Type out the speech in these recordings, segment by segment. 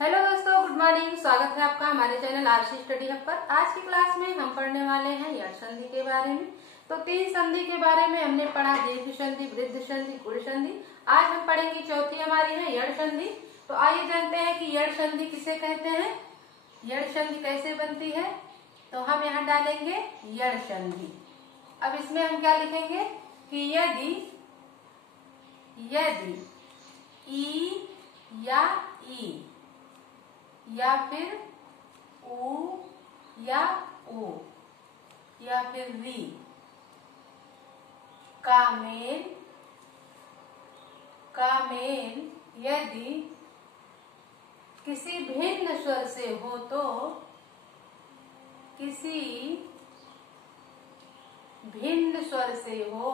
Hello दोस्तों, good morning. स्वागत है आपका हमारे चैनल आरसी स्टडी हब पर। आज की क्लास में हम पढ़ने वाले हैं यड़ संधि के बारे में। तो तीन संधि के बारे में हमने पढ़ा, दीर्घ संधि, वृद्ध संधि, गुण संधि। आज हम पढ़ेंगे चौथी हमारी है यड़ संधि। तो आइए जानते हैं कि यड़ संधि किसे कहते हैं, यड़ संधि कैसे बनती है। तो हम यहाँ डालेंगे यड़ संधि। अब इसमें हम क्या लिखेंगे कि यदि ई या ई या फिर ऊ या ऊ या फिर री का मेल यदि किसी भिन्न स्वर से हो तो किसी भिन्न स्वर से हो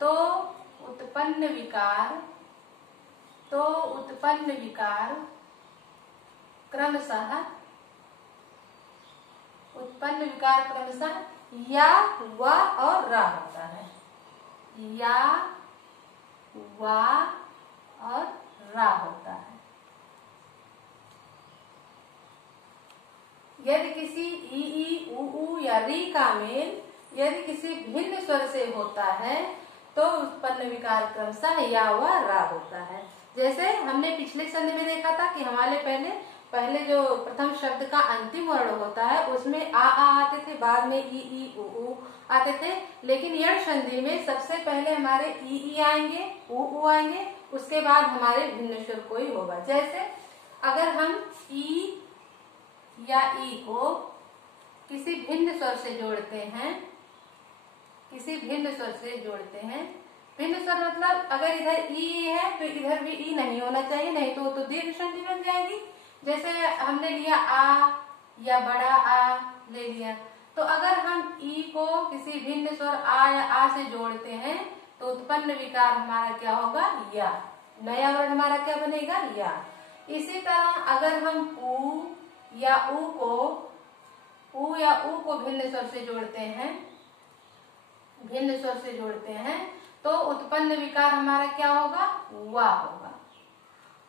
तो उत्पन्न विकार क्रमशः या व और रा होता है, या व और रा होता है। यदि किसी ई ऊ ऊ या री का मेल यदि किसी भिन्न स्वर से होता है तो उत्पन्न विकार क्रमशः या व रा होता है। जैसे हमने पिछले संधि में देखा था कि हमारे पहले जो प्रथम शब्द का अंतिम वर्ण होता है उसमें आ आते थे, बाद में ई ऊ आते थे। लेकिन यड़ संधि में सबसे पहले हमारे ई आएंगे, ऊ आएंगे, उसके बाद हमारे भिन्न स्वर कोई होगा। जैसे अगर हम ई या ई को किसी भिन्न स्वर से जोड़ते हैं, भिन्न स्वर मतलब अगर इधर ई है तो इधर भी ई नहीं होना चाहिए, नहीं तो दीर्घ संधि बन जाएगी। जैसे हमने लिया आ या बड़ा आ ले लिया, तो अगर हम ई को किसी भिन्न स्वर आ या आ से जोड़ते हैं तो उत्पन्न विकार हमारा क्या होगा, या। नया वर्ण हमारा क्या बनेगा, या। इसी तरह अगर हम ऊ या ऊ को भिन्न स्वर से जोड़ते हैं तो उत्पन्न विकार हमारा क्या होगा, वा होगा।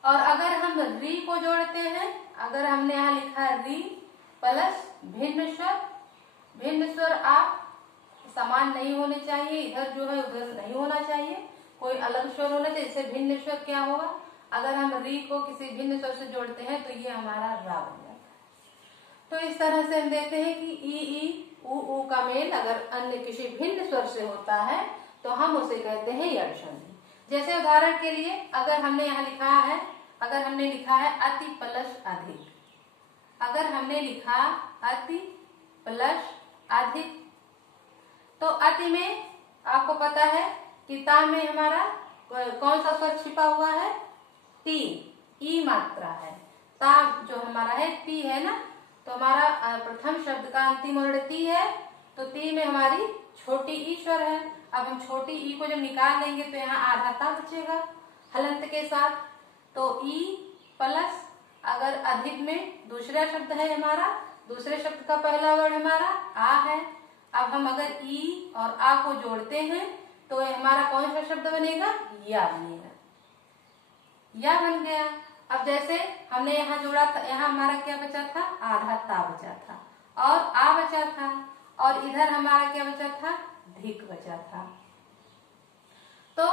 और अगर हम री को जोड़ते हैं, अगर हमने यहाँ लिखा है री प्लस भिन्न स्वर आप समान नहीं होने चाहिए, इधर जो है उधर नहीं होना चाहिए, कोई अलग स्वर होना चाहिए। इससे भिन्न स्वर क्या होगा, अगर हम री को किसी भिन्न स्वर से जोड़ते हैं तो ये हमारा रा बन जाता है। तो इस तरह से हम देखते हैं कि ई ऊ का मेल अगर अन्य किसी भिन्न स्वर से होता है तो हम उसे कहते हैं यड़ संधि। जैसे उदाहरण के लिए अगर हमने यहाँ लिखा है अति प्लस अधिक, अगर हमने लिखा अति प्लस अधिक तो अति में आपको पता है कि ता में हमारा कौन सा स्वर छिपा हुआ है, ती, ई मात्रा है। ता जो हमारा है ती है ना, तो हमारा प्रथम शब्द का अंतिम वर्ण ती है, तो ती में हमारी छोटी ई स्वर है। अब हम छोटी ई को जब निकाल लेंगे तो यहाँ आधा ता बचेगा हलंत के साथ। तो ई प्लस अगर अधिक में दूसरा शब्द है हमारा, दूसरे शब्द का पहला वर्ण हमारा आ है। अब हम अगर ई और आ को जोड़ते हैं तो ये हमारा कौन सा शब्द बनेगा, या बनेगा, या बन गया। अब जैसे हमने यहाँ जोड़ा था, यहाँ हमारा क्या बचा था, आधा ता बचा था और आ बचा था, और इधर हमारा क्या बचा था, धिक बचा था। तो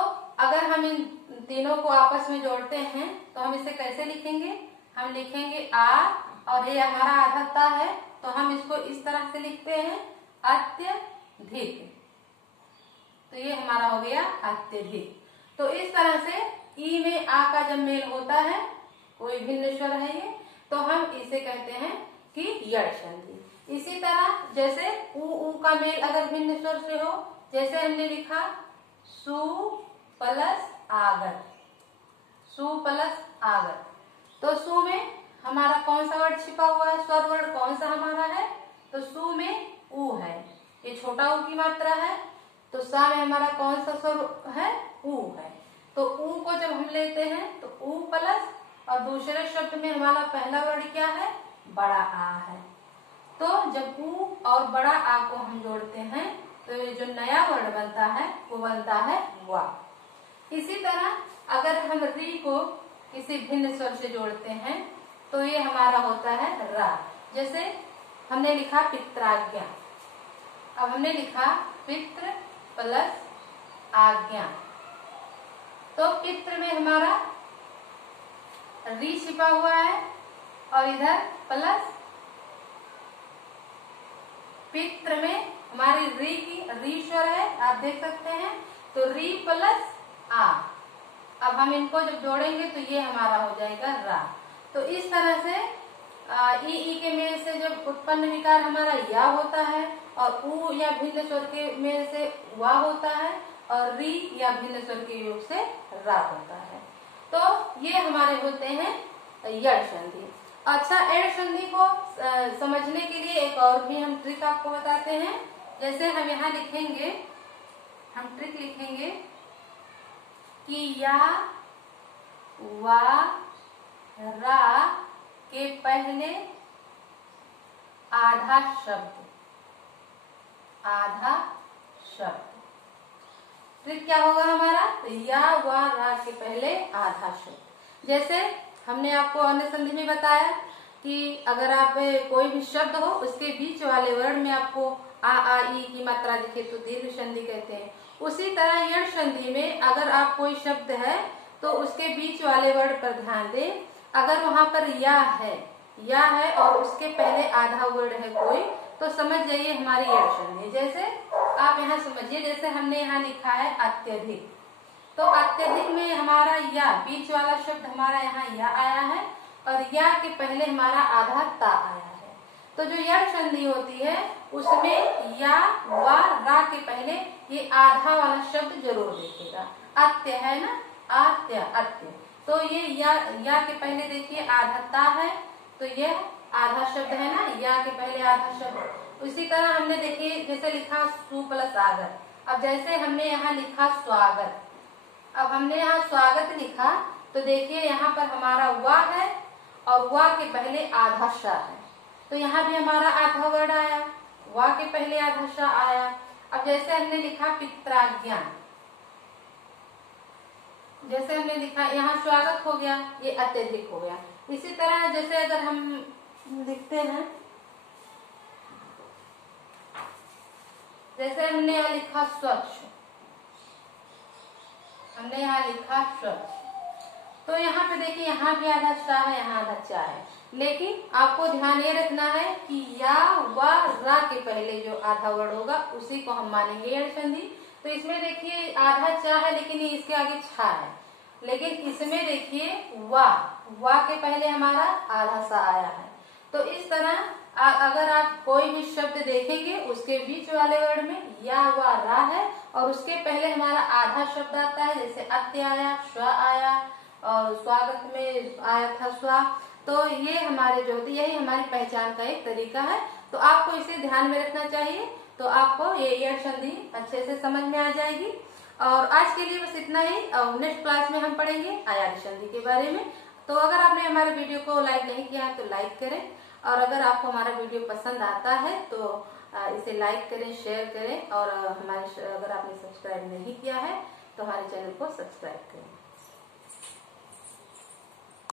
अगर हम इन तीनों को आपस में जोड़ते हैं तो हम इसे कैसे लिखेंगे, हम लिखेंगे आ और ये हमारा आधा ता है तो हम इसको इस तरह से लिखते हैं अत्यधिक, तो ये हमारा हो गया अत्यधिक। तो इस तरह से ई में आ का जब मेल होता है, कोई भिन्न स्वर है ये, तो हम इसे कहते हैं कि यड़ संधि। इसी तरह जैसे ऊ का मेल अगर भिन्न स्वर से हो, जैसे हमने लिखा सु प्लस आगत, तो सु में हमारा कौन सा वर्ण छिपा हुआ है, स्वर वर्ण कौन सा हमारा है, तो सु में ऊ है, ये छोटा ऊ की मात्रा है। तो सा में हमारा कौन सा स्वर है, ऊ है। तो ऊ को जब हम लेते हैं तो ऊ प्लस और दूसरे शब्द में हमारा पहला वर्ण क्या है, बड़ा आ है। तो जब ऊ और बड़ा आ को हम जोड़ते हैं तो ये जो नया वर्ण बनता है वो बनता है वा। इसी तरह अगर हम री को किसी भिन्न स्वर से जोड़ते हैं तो ये हमारा होता है रा। जैसे हमने लिखा पित्राज्ञा, अब हमने लिखा पित्र प्लस आज्ञा, तो पित्र में हमारा री छिपा हुआ है और इधर प्लस पित्र में हमारी री स्वर है, आप देख सकते हैं, तो री प्लस आ। अब हम इनको जब जोड़ेंगे तो ये हमारा हो जाएगा रा। तो इस तरह से ई के मेल से जब उत्पन्न विकार हमारा या होता है और उ या भिन्न स्वर के मेल से वा होता है और री या भिन्न स्वर के योग से रा होता है, तो ये हमारे होते हैं यड़ संधि। अच्छा, एड़ संधि को समझने के लिए एक और भी हम ट्रिक आपको बताते हैं। जैसे हम यहाँ लिखेंगे, हम ट्रिक लिखेंगे कि या वा रा के पहले आधा शब्द, आधा शब्द। ट्रिक क्या होगा हमारा, तो या वा रा के पहले आधा शब्द। जैसे हमने आपको अन्य संधि में बताया कि अगर आप कोई भी शब्द हो उसके बीच वाले वर्ण में आपको आ ई की मात्रा दिखे तो दीर्घ संधि कहते हैं। उसी तरह यड़ संधि में अगर आप कोई शब्द है तो उसके बीच वाले वर्ण पर ध्यान दें। अगर वहां पर या है और उसके पहले आधा वर्ण है कोई, तो समझ जाइए हमारी यड़ संधि। जैसे आप यहाँ समझिए, जैसे हमने यहाँ लिखा है अत्यधिक, तो अत्यधिक में हमारा या, बीच वाला शब्द हमारा यहाँ या आया है और या के पहले हमारा आधा ता आया है। तो जो यड़ संधि होती है उसमें या वा रा के पहले ये आधा वाला शब्द जरूर देखेगा। अत्य है ना, आत्य, अत्य, तो ये या के पहले देखिए आधा ता है, तो ये आधा शब्द है ना, या के पहले आधा शब्द। उसी तरह हमने देखिए जैसे लिखा सु प्लस आगर। अब जैसे हमने यहाँ लिखा स्वागत, अब हमने यहाँ स्वागत लिखा तो देखिए यहाँ पर हमारा वा है और वा के पहले आधा शा है, तो यहाँ भी हमारा आधा वर्ड आया, वा के पहले आधा शा आया। अब जैसे हमने लिखा पित्राज्ञा, जैसे हमने लिखा यहाँ स्वागत हो गया, ये अत्यधिक हो गया। इसी तरह जैसे अगर हम लिखते हैं, जैसे हमने यहाँ लिखा स्वच्छ, हमने यहाँ लिखा स्वच्छ, तो यहाँ पे देखिए यहाँ भी आधा सा है, यहाँ आधा चा है, लेकिन आपको ध्यान ये रखना है कि या वा रा के पहले जो आधा वर्ड होगा उसी को हम मानेंगे यड़ संधि। तो इसमें देखिए आधा चा है लेकिन ये इसके आगे छा है, लेकिन इसमें देखिए वा के पहले हमारा आधा सा आया है। तो इस तरह अगर आप कोई भी शब्द देखेंगे उसके बीच वाले वर्ड में या वा रा है और उसके पहले हमारा आधा शब्द आता है, जैसे अत्य आया, स्व आया और स्वागत में आया था स्वा, तो ये हमारे जो होती है यही हमारी पहचान का एक तरीका है। तो आपको इसे ध्यान में रखना चाहिए, तो आपको ये यड़ संधि अच्छे से समझ में आ जाएगी। और आज के लिए बस इतना ही, और नेक्स्ट क्लास में हम पढ़ेंगे अयादी संधि के बारे में। तो अगर आपने हमारे वीडियो को लाइक नहीं किया है तो लाइक करें, और अगर आपको हमारा वीडियो पसंद आता है तो इसे लाइक करें, शेयर करें, और अगर आपने सब्सक्राइब नहीं किया है तो हमारे चैनल को सब्सक्राइब करें।